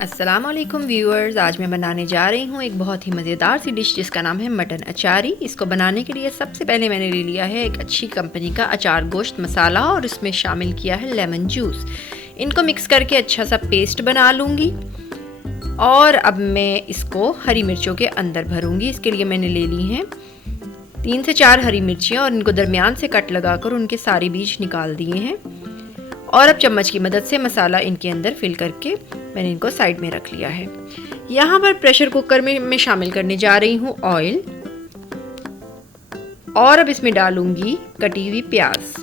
अस्सलाम वालेकुम व्यूअर्स, आज मैं बनाने जा रही हूँ एक बहुत ही मज़ेदार सी डिश जिसका नाम है मटन अचारी। इसको बनाने के लिए सबसे पहले मैंने ले लिया है एक अच्छी कंपनी का अचार गोश्त मसाला और इसमें शामिल किया है लेमन जूस। इनको मिक्स करके अच्छा सा पेस्ट बना लूँगी और अब मैं इसको हरी मिर्चों के अंदर भरूँगी। इसके लिए मैंने ले ली हैं 3 से 4 हरी मिर्चियाँ और इनको दरमियान से कट लगाकर उनके सारे बीज निकाल दिए हैं। और अब चम्मच की मदद से मसाला इनके अंदर फिल करके मैंने इनको साइड में रख लिया है। यहाँ पर प्रेशर कुकर में मैं शामिल करने जा रही हूँ ऑयल और अब इसमें डालूंगी कटी हुई प्याज।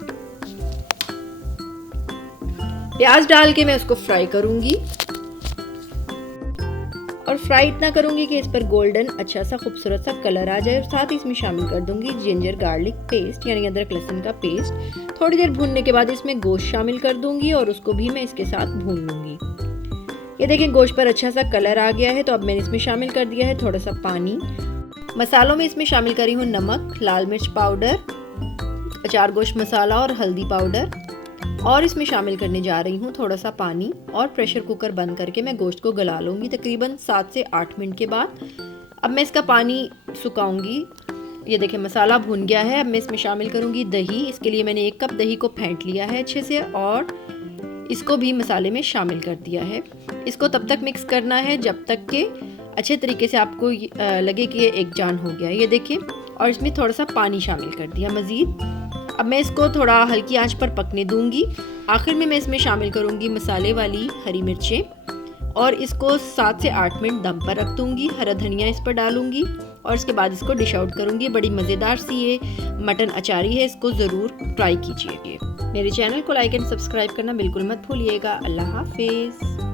प्याज डाल के मैं उसको फ्राई करूंगी और फ्राई इतना करूंगी कि इस पर गोल्डन अच्छा सा खूबसूरत सा कलर आ जाए। और साथ ही इसमें शामिल कर दूंगी जिंजर गार्लिक पेस्ट यानी अदरक लहसुन का पेस्ट। थोड़ी देर भूनने के बाद इसमें गोश्त शामिल कर दूंगी और उसको भी मैं इसके साथ भून लूंगी। ये देखें गोश्त पर अच्छा सा कलर आ गया है, तो अब मैंने इसमें शामिल कर दिया है थोड़ा सा पानी। मसालों में इसमें शामिल करी हूँ नमक, लाल मिर्च पाउडर, अचार गोश्त मसाला और हल्दी पाउडर। और इसमें शामिल करने जा रही हूँ थोड़ा सा पानी और प्रेशर कुकर बंद करके मैं गोश्त को गला लूँगी तकरीबन 7 से 8 मिनट के बाद। अब मैं इसका पानी सुखाऊंगी। ये देखें मसाला भून गया है। अब मैं इसमें शामिल करूँगी दही। इसके लिए मैंने 1 कप दही को फेंट लिया है अच्छे से और इसको भी मसाले में शामिल कर दिया है। इसको तब तक मिक्स करना है जब तक कि अच्छे तरीके से आपको लगे कि ये एक जान हो गया। ये देखिए, और इसमें थोड़ा सा पानी शामिल कर दिया मज़ीद। अब मैं इसको थोड़ा हल्की आंच पर पकने दूंगी। आखिर में मैं इसमें शामिल करूंगी मसाले वाली हरी मिर्चें और इसको 7 से 8 मिनट दम पर रख दूंगी। हरा धनिया इस पर डालूंगी और इसके बाद इसको डिश आउट करूंगी। बड़ी मज़ेदार सी ये मटन अचारी है, इसको ज़रूर ट्राई कीजिए। मेरे चैनल को लाइक एंड सब्सक्राइब करना बिल्कुल मत भूलिएगा। अल्लाह हाफिज़।